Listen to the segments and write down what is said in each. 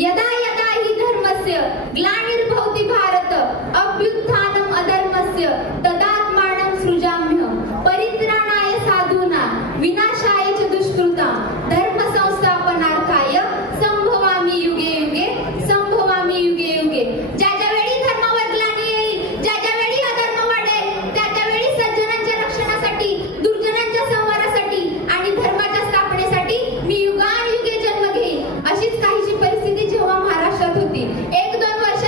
यदा यदा हि धर्मस्य ग्लानिर्भवति भारत अभ्युत्थानम् अधर्मस्य तदात्मानं सृजाम्यहं परित्राणाय साधूनां विनाशाय च दुष्कृतां धर्म संस्थापनार्थाय संभवामि युगे युगे संभवामि युगे युगे. ज्या ज्या वेळी धर्मावर ग्लानी येईल, ज्या ज्या वेळी अधर्म वाढेल, त्या त्या वेळी सज्जनांच्या रक्षणासाठी, दुर्जनांच्या संहारासाठी आणि धर्माच्या स्थापनेसाठी मी युगानुयुगे जन्म घेईन. अशीच काहीशी परिस्थिती जेव्हा महाराष्ट्रात होती. 1-2 वर्ष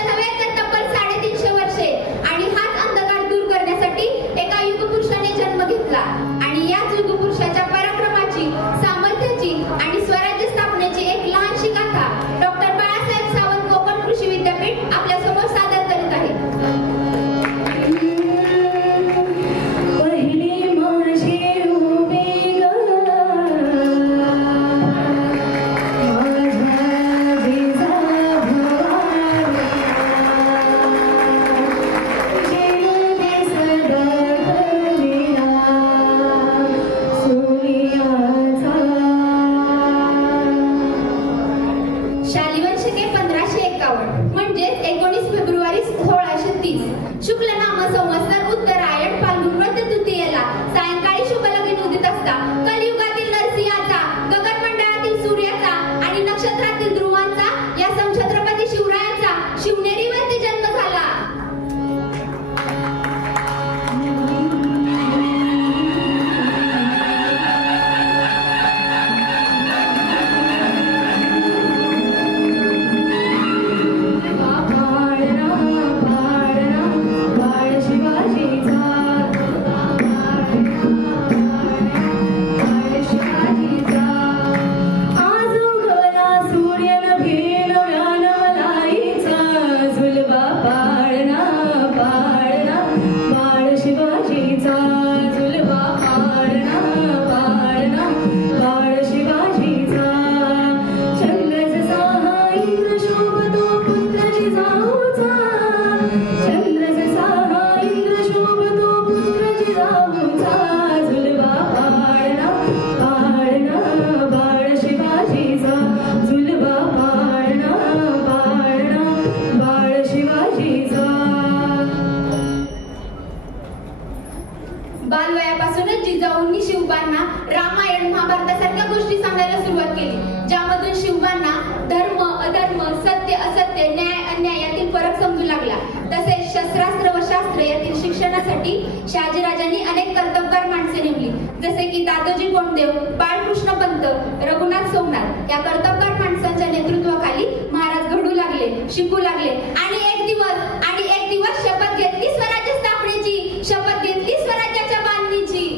रामायण महाभारतासारख्या गोष्टी सांगायला सुरुवात केली, ज्यामधून शिवबांना धर्म अधर्म सत्य असत्य न्याय अन्याय यातील फरक समजू लागला. तसेच शस्त्रास्त्र व शास्त्र यातील शिक्षणासाठी शहाजीराजांनी अनेक कर्तबगार माणसे नेमली, जसे की दादोजी कोंडदेव, बाळकृष्ण पंत, रघुनाथ सोमनाथ. या कर्तबगार माणसांच्या नेतृत्वाखाली महाराज घडू लागले, शिकू लागले आणि एक दिवस शपथ घेतली स्वराज्य स्थापनेची, शपथ घेतली स्वराज्याच्या बांधणीची.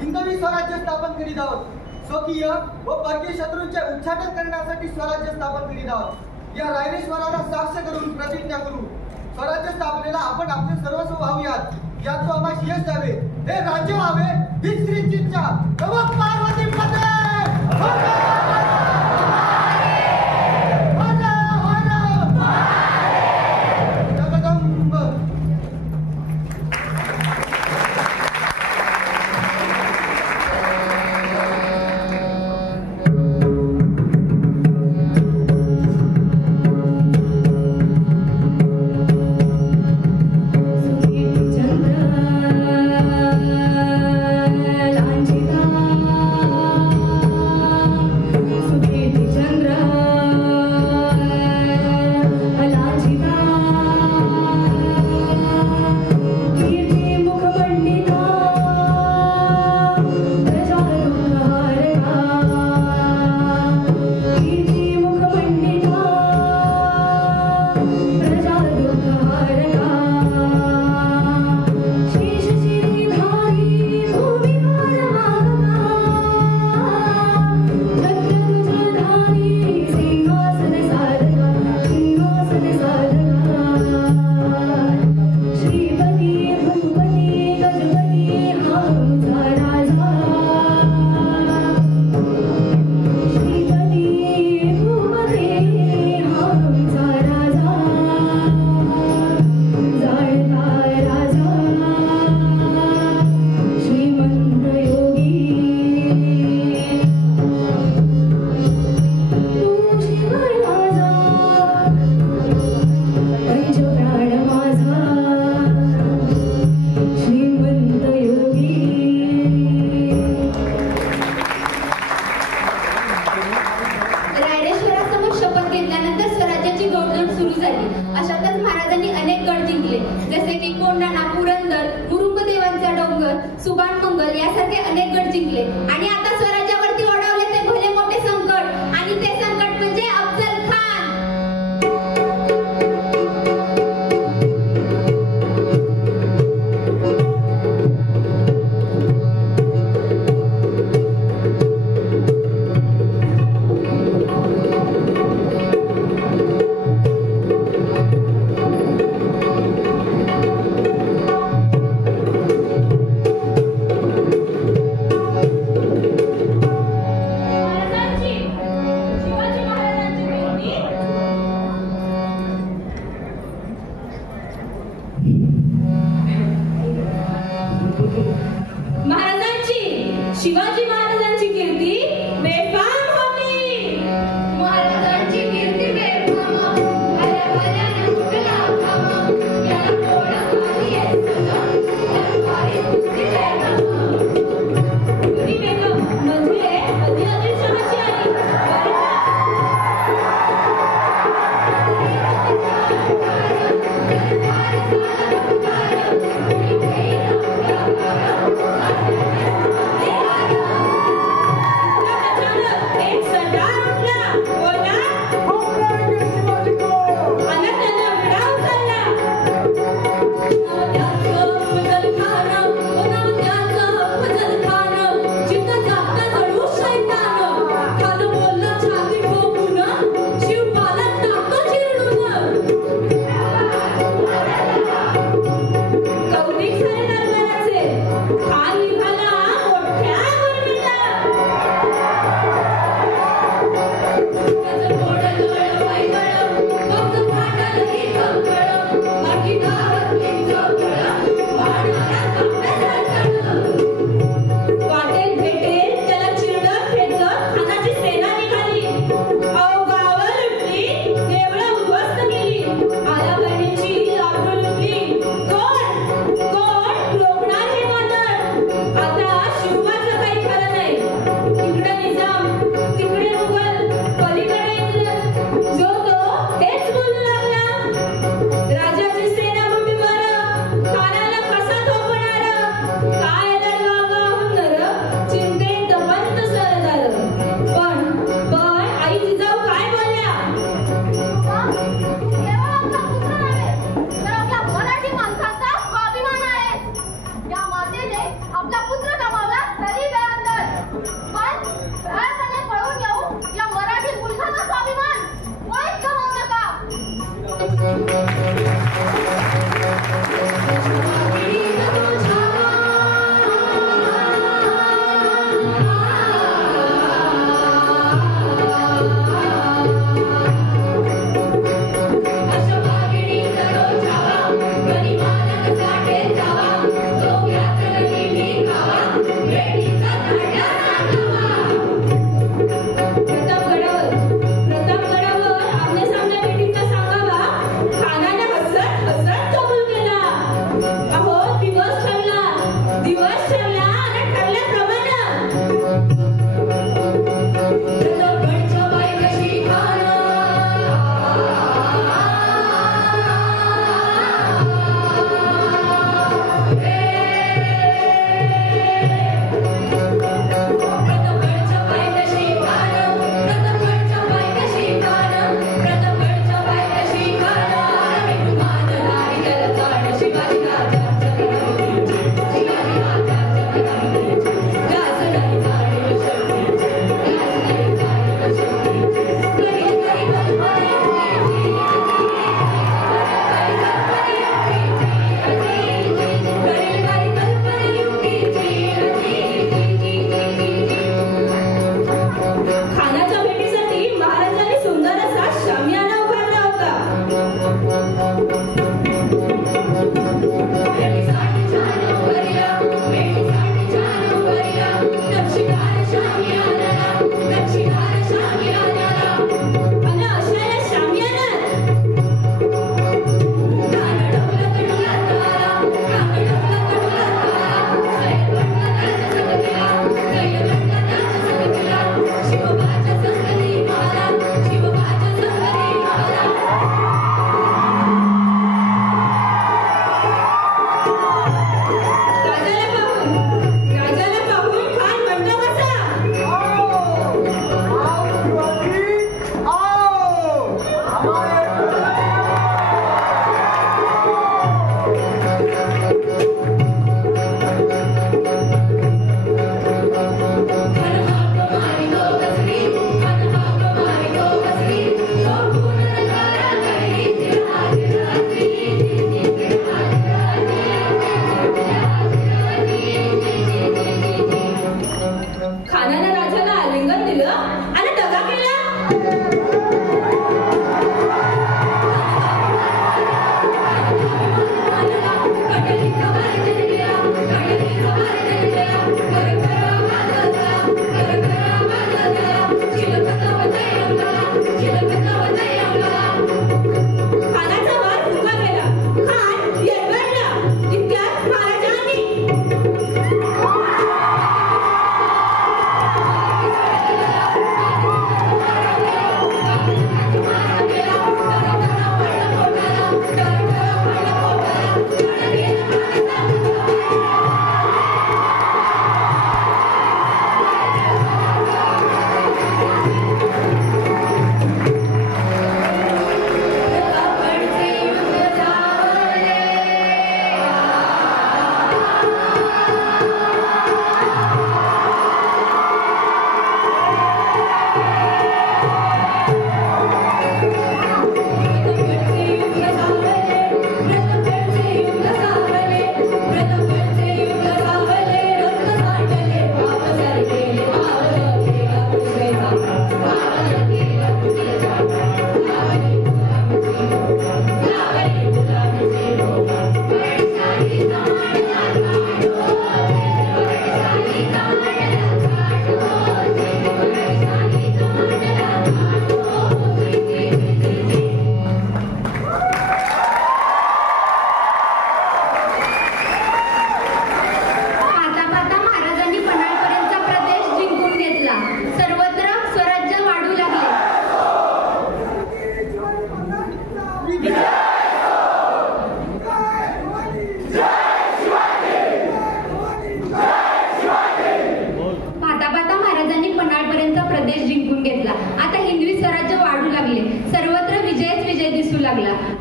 हिंदवी स्वराज्य स्थापन करीत आहोत. स्वकीय व परकीय शत्रूंचे उच्चाटन करण्यासाठी स्वराज्य स्थापन करीत आहोत. या रायरेश्वराला साक्ष करून प्रतिज्ञा करू, स्वराज्य स्थापनेला आपण आपले सर्वस्व व्हावूयात. याचं आम्हाला यश द्यावे, हे राज्य व्हावे ही श्रीजींच्या नमः पार्वती पते.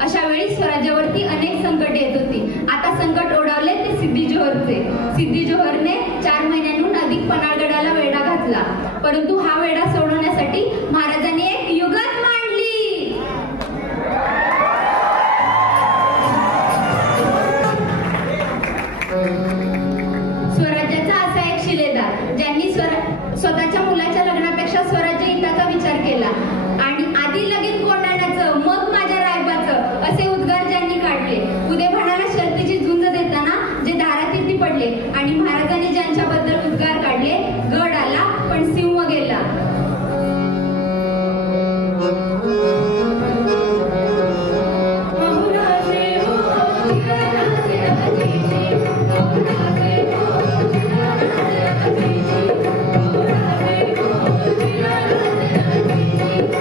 अशा वेळी स्वराज्यावरती अनेक संकट येत होती. आता संकट ओढवले ते सिद्धी जोहरचे. सिद्धी जोहरने 4 महिन्यांहून अधिक पन्हाळगडाला वेढा घातला, परंतु हा वेढा सोडवण्यासाठी महाराजांनी एक युगत मांडली. स्वराज्याचा असा एक शिलेदार ज्यांनी स्वतःच्या मुलाच्या लग्नापेक्षा स्वराज्य हिताचा विचार केला आणि आधी लगीन कोंडाण्याचं मग माझ्या रायबाचं असे उद्गार ज्यांनी काढले. उदेभानाला शर्तीची झुंज देताना जे दारातीर्थी पडले आणि महाराजांनी ज्यांच्याबद्दल उद्गार काढले, गड आला पण सिंह गेला. Thank you.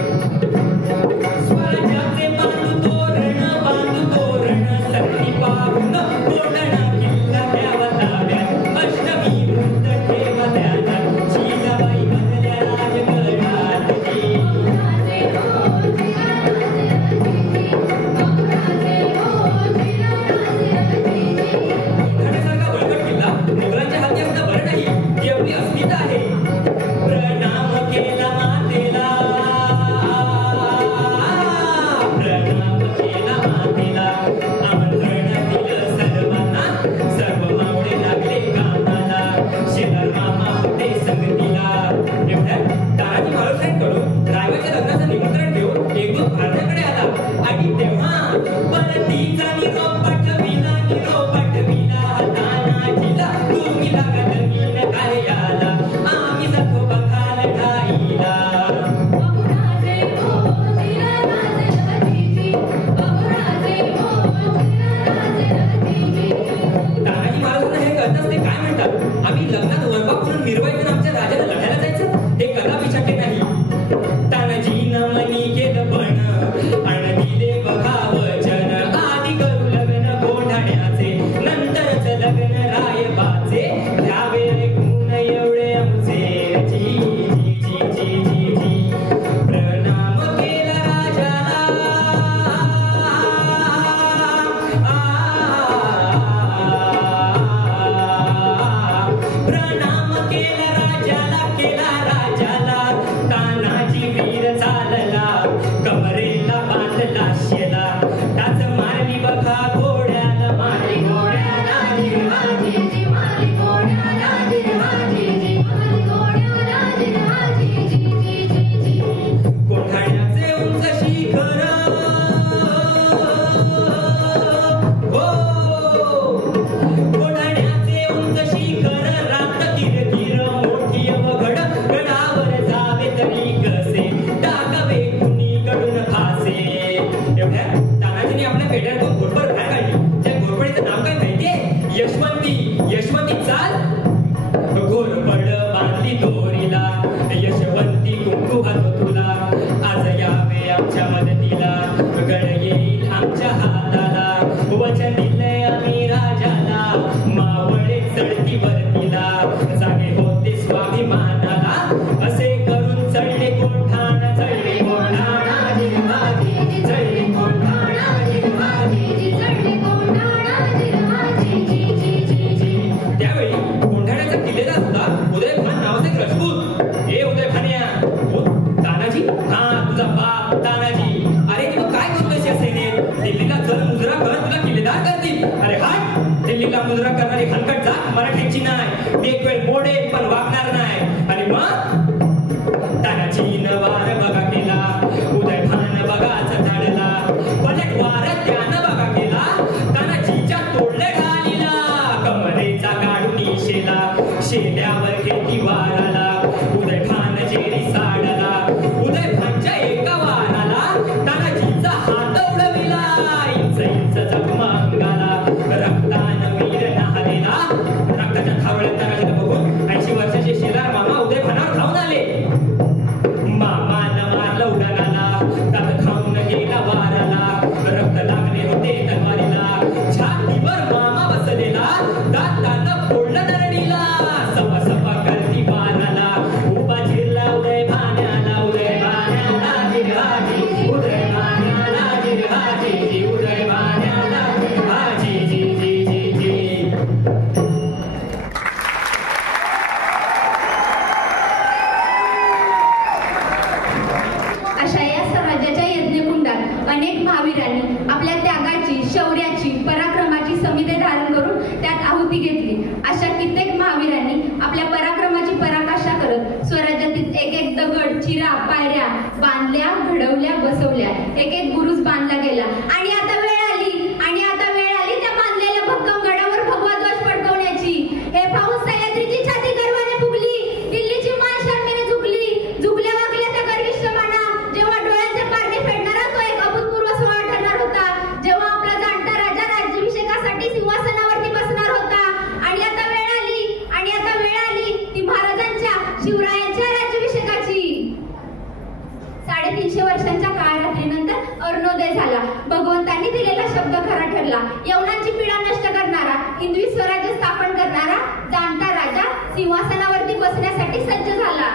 हा तुझा बाप तानाजी. अरे तू काय करतोयस या सेनेत? दिल्लीला चल मुजरा कर, तुला किल्लेदार करतील. अरे हट, दिल्लीला मुजरा करणारी हलकट जात मराठ्यांची नाही. एक वेळ मोडेल पण वागणार नाही. आणि मग तानाजीनं वार बघा केला, उदय भान बघाच झाडला. पलट वार त्यानं बघा केला, तानाजीच्या तोडले ढालीला. कमरेचा गाडून शेला, शेल्यावर खेती वाराला. उदय भान जेरी साडला, उदय भानच्या एका वाराला तानाजीचा हात उडविला. इंच इंच जगमगाला, रक्तानं वीर नाहलेला. रक्ताच्या थावळ्यात तानाजीला बघून 80 वर्षाचे शेलार मामा उदय भानावर धावून आले. मामानं मारलं उडाला, दात खाऊन गेला वाराला. रक्त लागले होते तलवारीला, छातीवर मामा बसलेला. दातानं फोडलं नरडीला, सपा सपा करती वाराला. उभा चिरला उदय भाण्याला, उदय भाण्याला जिरहाजी, उदय भाण्याला जिरहाजी, उदय भाण्याला जिरहाजी, जी जी जी जी. अशा या स्वराज्याच्या यज्ञकुंडात अनेक महावीरांनी आपल्या त्यागाची, शौर्याची, पराक्रमाची समिधे धारण करून त्यात आहुती घेतली. अशा कित्येक महावीरांनी आपल्या पराक्रमाची पराकाष्ठा करत स्वराज्यातील एक एक दगड, चिरा, पायऱ्या बांधल्या, घडवल्या, बसवल्या. एक एक बुरुज बांधला गेला. आणि आता वेळ आली त्या बांधलेल्या भक्कम गडावर भगवा ध्वज फडकवण्याची. हे पाहून सह्याद्रीची छाती गर्वाने फुगली, दिल्लीची मान शरमेने झुकली. झुकल्या वागल्या त्या गर्विष्ठ माना. जेव्हा डोळ्यांचे पारणे फेडणारा तो एक अभूतपूर्व सोहळा ठरणार होता. जेव्हा आपला जाणता राजा राज्याभिषेकासाठी सिंहासनावरती बसणार होता. आणि आता वेळ आली ती महाराजांच्या, शिवरायांच्या राज्याभिषेकाची. 350 वर्षांच्या काळरात्रीनंतर अरुणोदय झाला. भगवंतांनी दिलेला शब्द खरा ठरला. यवनांची पीडा नष्ट करणारा, हिंदवी स्वराज्य स्थापन करणारा जाणता राजा सिंहासनावरती बसण्यासाठी सज्ज झाला.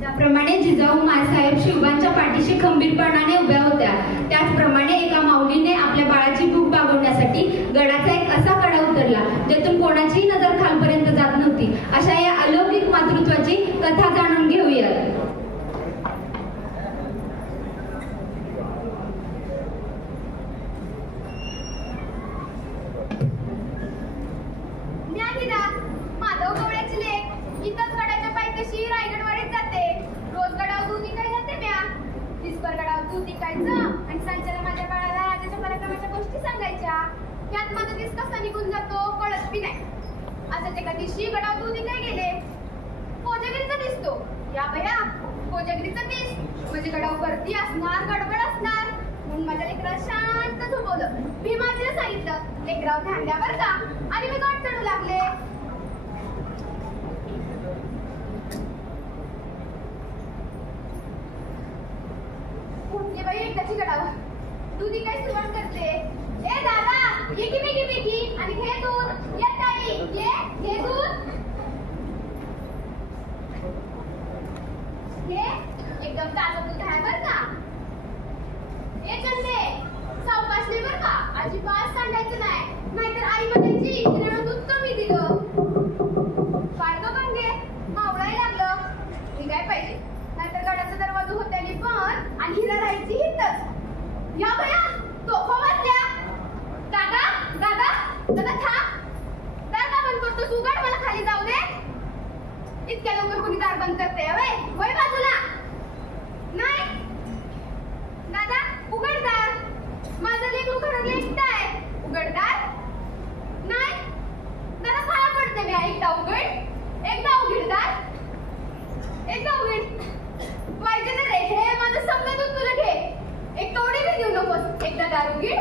त्याप्रमाणे जिजाऊ माँसाहेब शिवबांच्या पाठीशी खंबीरपणाने उभ्या होत्या, त्याचप्रमाणे एका माऊलीने आपल्या बाळाची भूक भागवण्यासाठी गडाचा एक असा कडा उतरला ज्यातून कोणाचीही नजर खालपर्यंत जात नव्हती. अशा या अलौकिक मातृत्वाची कथा जाणून घेऊयात. माधव गवळ्याची लेक इथंच गडाच्या पायथ्याशी रायगडवाडीत जाते. रोज गडावर दूध विकाय जाते म्या. दिसभर गडावर दूध विकायचं आणि सांच्याला माझ्या बाळाला राजाच्या पराक्रमाच्या गोष्टी सांगायच्या. यात माझा दिस कसा निघून जातो कळत बी नाही. असं एका दिवशी गडावर दूध विकाय गेले. कोजागिरीचा दिसतो. या बया कोजागिरीचा दिस म्हणजे गडावर गर्दी असणार, गडबड असणार. म्हणून माझ्या लेकराला शांत झोपवलं. भीमाजीला सांगितलं, लेकराव ध्यान द्या बरं का. आणि मी गड चढू लागले. बाई एकदाची गडावर दूध काय सुरुवात करते. ए दादा ये की बेकी आणि घे दूध. ये ताई ये घे दूध. घे एकदम ताजं दूध आहे बर का. ए चंदे सावकाशने बर का. अजिबात सांडायचं नाही, नाहीतर आई म्हणायची तिला दूध कमी दिलं. काय ग गंगे मावळाय लागलं. मी काय पाहिजे नाहीतर गडाचा दरवाजा होत्याने पण आणि हिला राहायची हितच. या बया तोफा वाजल्या. दादा दादा दादा थांब. दार का बंद करतोस? उघड, मला खाली जाऊ दे. इतक्या लवकर कोणी दार बंद करते? वय बाजूला. नाही दादा उघड चांगले एकटा आहे. उघडदार नाही, जरा खाया पडते मी. एकदा उघड, एकदा उघडदार, एकदा उघड. पाहिजे तर हे माझं समजून तुला घे. एक कवडी बी देऊ नकोस. एकदा दार उघड,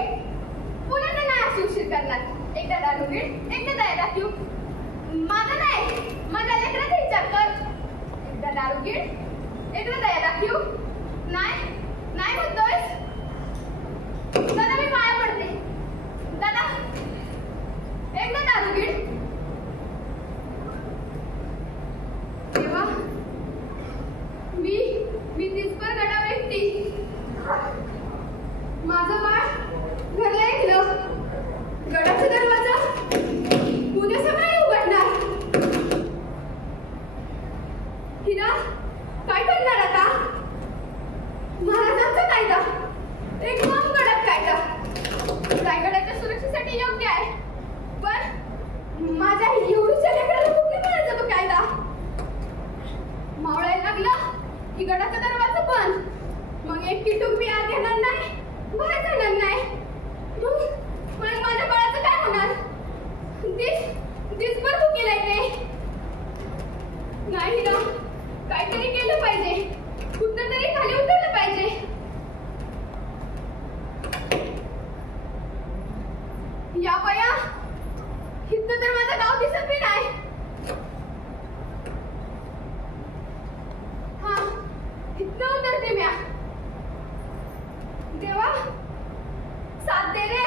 पुन्हा तर नाही अशी उशीर करणार. एकदा दार उघड, एकदा दया दाखवू. माझं नाही, माझ्या लेकराचा विचार कर. एकदा दार उघड, एकदा दया दाखवू. नाही नाही म्हणतोयस. दादा मी पाया पडते. दादा एकदा दार उघड. तेव्हा मी तिसपर गडावर एकटी. माझं बाळ घरला ऐकलं. गडाचा दरवाजा उद्या सकाळी उघडणार. हिरा काय करणार आता? महाराजांचा कायदा एकदम कडक कायदा. रायगडाच्या सुरक्षेसाठी योग्य आहे, पण माझ्या एवढीच्या लेकराला कुठे मिळायचा तो कायदा? मावळायला लागलं की गडाचा दरवाजा बंद. मग एक किटुंबी आत येणार नाही, बाहेर जाणार नाही. मग माझ्या बाळाचं काय होणार? दिसभर भुकेला येते. नाही ना, काहीतरी केलं पाहिजे. कुठं तरी खाली उतरलं पाहिजे. या बया, इथं तर माझं गाव दिसत बी नाही. हा, इथनं उतरते म्या. देवा साथ दे रे.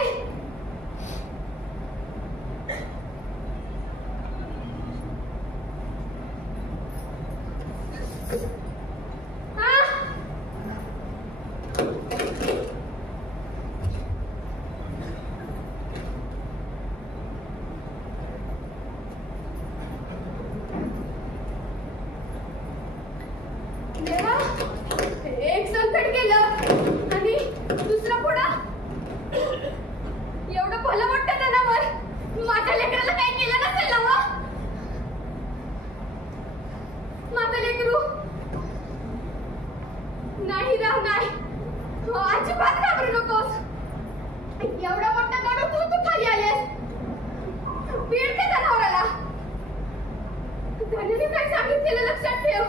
एक संकट गेलं आणि दुसरा पुढा. एवढं भलं मोठं जनावर माझ्या लेकराला काही केलं नसेल ना? मग माझं लेकरू नाही राह नाही. अजिबात घाबरू नकोस. एवढा मोठा गड तू खाली आलेस. पीड त्या जनावराला. त्याने मी काय सांगितलेलं लक्षात ठेव.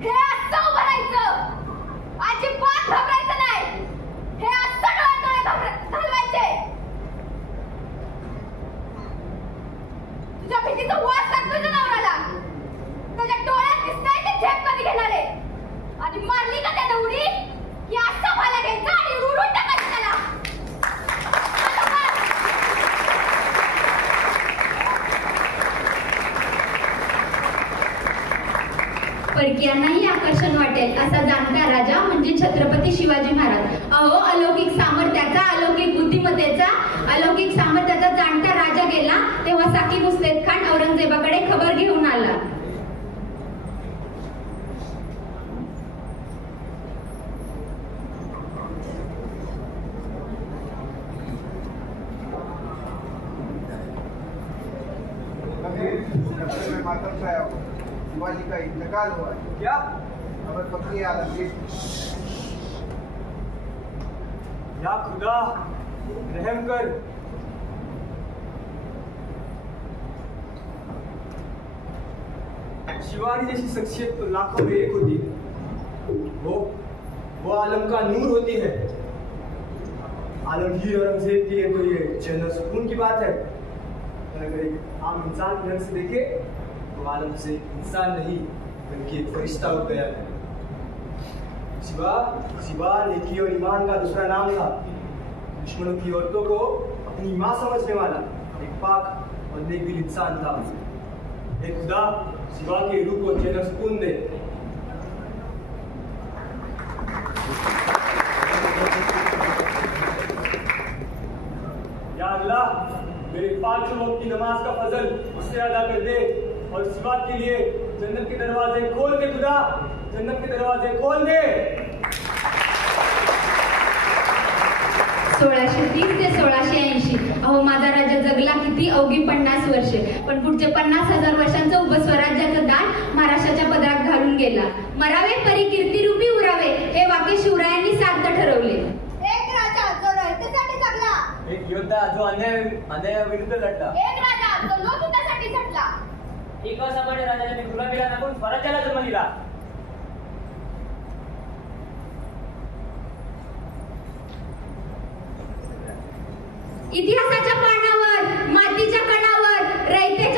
हे असं उभं राहायचं. अजिबात घाबरायचं नाही. हे असं डोळ्यात घालवायचे. तुझ्या भीतीचा वास लागतो जनावराला. त्याच्या डोळ्यात दिसतंय ते झेप कधी घेणार आहे. आणि मारली का त्याला उडी की असं भाला घ्यायचं आणि उडून टाकायचं त्याला. परकीयांनाही आकर्षण वाटेल असा जाणता राजा म्हणजे छत्रपती शिवाजी महाराज. अहो, अलौकिक सामर्थ्याचा, अलौकिक बुद्धिमत्तेचा, अलौकिक सामर्थ्याचा जाणता राजा गेला तेव्हा साकीब उस्तेद खान औरंगजेबाकडे खबर घेऊन आला. शिवाजी का इंतकाल हुआ है। क्या खबर पक्की है आलमगीर? या खुदा रहम कर। शिवाजी जैसी शख्सियत तो लाखों में एक होती है। वो आलम का नूर होती है। आलमगीर औरंगजेब के लिए तो ये जन्नत सुकून की बात है। अगर एक आम इंसान की नजर से देखे तो आलम से इंसान नहीं बल्कि एक फरिश्ता हो गया है। शिवा नेकी और ईमान का दूसरा नाम था। दुश्मनों की औरतों को अपनी माँ समझने वाला एक पाक और नेकदिल इंसान था। एक खुदा शिवा के रूह को जन्नत सुकून दे। या अल्लाह, मेरे 5 वक्त की नमाज का फजल उससे अदा कर दे और शिवा के लिए जन्नत के दरवाजे खोल दे। खुदा, जन्नत के दरवाजे खोल दे। 1630 ते 1680. अहो माझा राजा जगला किती अवघी 50 वर्षे, पण पुढचे 50,000 वर्षांचं उभं स्वराज्याचं दान महाराष्ट्राच्या पदरात घालून गेला. मरावे परी कीर्तिरूपी उरावे हे वाक्य शिवरायांनी सार्थ ठरवले. एक राजा जो रयतेसाठी जगला, एक योद्धा जो अन्यायाविरुद्ध लढला, एक राजा जो लोकहितासाठी झटला. एक असामान्य राजाने गुलामीला टाकून स्वराज्याला जन्म दिला. इतिहासाच्या पानावर, मातीच्या कणावर, रयतेच्या